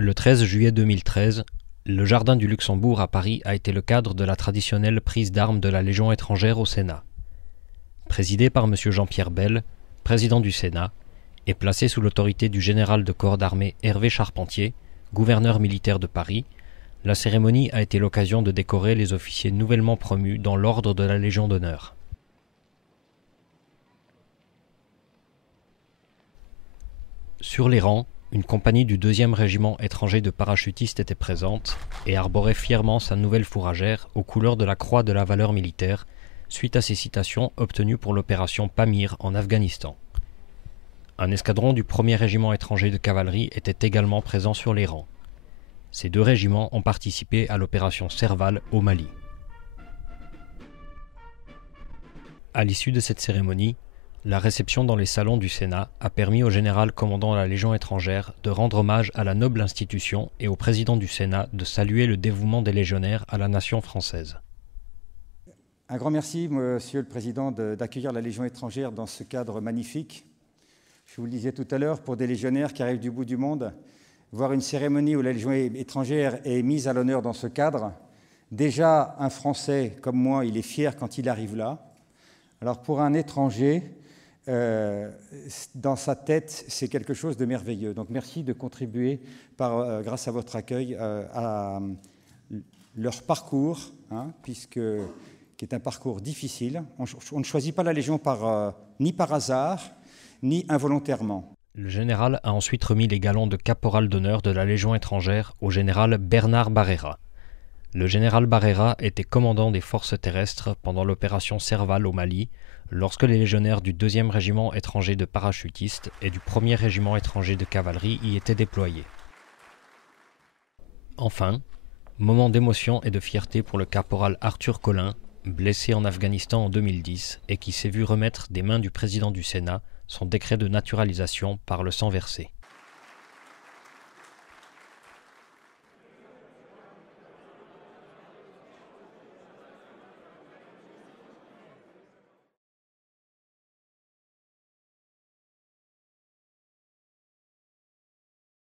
Le 13 juillet 2013, le Jardin du Luxembourg à Paris a été le cadre de la traditionnelle prise d'armes de la Légion étrangère au Sénat. Présidé par M. Jean-Pierre Bel, président du Sénat, et placé sous l'autorité du général de corps d'armée Hervé Charpentier, gouverneur militaire de Paris, la cérémonie a été l'occasion de décorer les officiers nouvellement promus dans l'ordre de la Légion d'honneur. Sur les rangs, une compagnie du 2e régiment étranger de parachutistes était présente et arborait fièrement sa nouvelle fourragère aux couleurs de la Croix de la valeur militaire, suite à ses citations obtenues pour l'opération Pamir en Afghanistan. Un escadron du 1er régiment étranger de cavalerie était également présent sur les rangs. Ces 2 régiments ont participé à l'opération Serval au Mali. À l'issue de cette cérémonie, la réception dans les salons du Sénat a permis au général commandant la Légion étrangère de rendre hommage à la noble institution et au président du Sénat de saluer le dévouement des légionnaires à la nation française. Un grand merci, Monsieur le Président, d'accueillir la Légion étrangère dans ce cadre magnifique. Je vous le disais tout à l'heure, pour des légionnaires qui arrivent du bout du monde, voir une cérémonie où la Légion étrangère est mise à l'honneur dans ce cadre, déjà un Français comme moi, il est fier quand il arrive là. Alors pour un étranger, dans sa tête, c'est quelque chose de merveilleux. Donc merci de contribuer, grâce à votre accueil, à leur parcours, qui est un parcours difficile. On ne choisit pas la Légion ni par hasard, ni involontairement. Le général a ensuite remis les galons de caporal d'honneur de la Légion étrangère au général Bernard Barrera. Le général Barrera était commandant des forces terrestres pendant l'opération Serval au Mali, lorsque les légionnaires du 2e régiment étranger de parachutistes et du 1er régiment étranger de cavalerie y étaient déployés. Enfin, moment d'émotion et de fierté pour le caporal Arthur Collin, blessé en Afghanistan en 2010 et qui s'est vu remettre des mains du président du Sénat son décret de naturalisation par le sang versé.